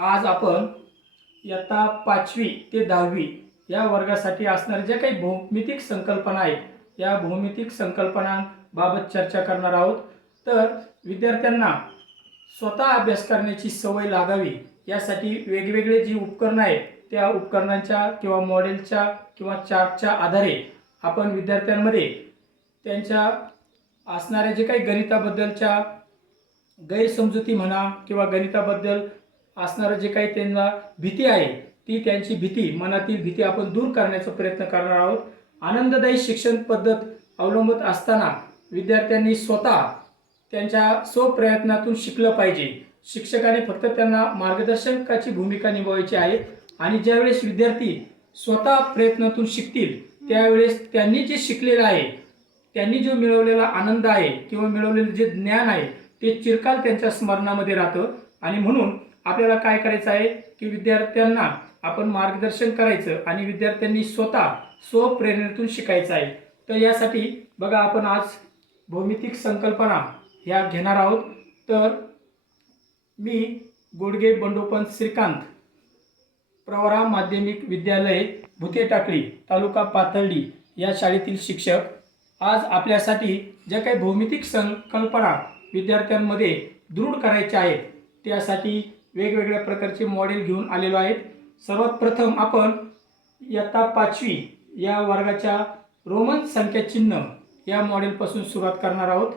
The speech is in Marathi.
आज आपण इयत्ता पाचवी ते दहावी या वर्गासाठी असणाऱ्या ज्या काही भौमितिक संकल्पना आहेत या भौमितिक संकल्पनांबाबत चर्चा करणार आहोत. तर विद्यार्थ्यांना स्वतः अभ्यास करण्याची सवय लागावी यासाठी वेगवेगळे जी उपकरणं आहेत त्या उपकरणांच्या किंवा मॉडेलच्या किंवा चार्टच्या आधारे आपण विद्यार्थ्यांमध्ये त्यांच्या असणाऱ्या जे काही गणिताबद्दलच्या गैरसमजुती म्हणा किंवा गणिताबद्दल असणारं जे काही त्यांना भीती आहे ती त्यांची भीती मनातील भीती आपण दूर करण्याचा प्रयत्न करणार आहोत. आनंददायी शिक्षण पद्धत अवलंबत असताना विद्यार्थ्यांनी स्वतः त्यांच्या स्वप्रयत्नातून शिकलं पाहिजे. शिक्षकाने फक्त त्यांना मार्गदर्शकाची भूमिका निभावायची आहे आणि ज्यावेळेस विद्यार्थी स्वतः प्रयत्नातून शिकतील त्यावेळेस त्यांनी जे शिकलेलं आहे त्यांनी जो मिळवलेला आनंद आहे किंवा मिळवलेलं जे ज्ञान आहे ते चिरकाल त्यांच्या स्मरणामध्ये राहतं. आणि म्हणून आपल्याला काय करायचं आहे की विद्यार्थ्यांना आपण मार्गदर्शन करायचं आणि विद्यार्थ्यांनी स्वतः स्वप्रेरणेतून शिकायचं आहे. तर यासाठी बघा आपण आज भौमितिक संकल्पना ह्या घेणार आहोत. तर मी गोडगे बंडोपंत श्रीकांत प्रवरा माध्यमिक विद्यालय भुते टाकळी तालुका पाथर्डी या शाळेतील शिक्षक. आज आपल्यासाठी ज्या काही भौमितिक संकल्पना विद्यार्थ्यांमध्ये दृढ करायच्या आहेत त्यासाठी वेगवेगळ्या प्रकारचे मॉडेल घेऊन आलेलो आहेत. सर्वात प्रथम आपण इयत्ता पाचवी या वर्गाच्या रोमन संख्या चिन्ह या मॉडेलपासून सुरुवात करणार आहोत.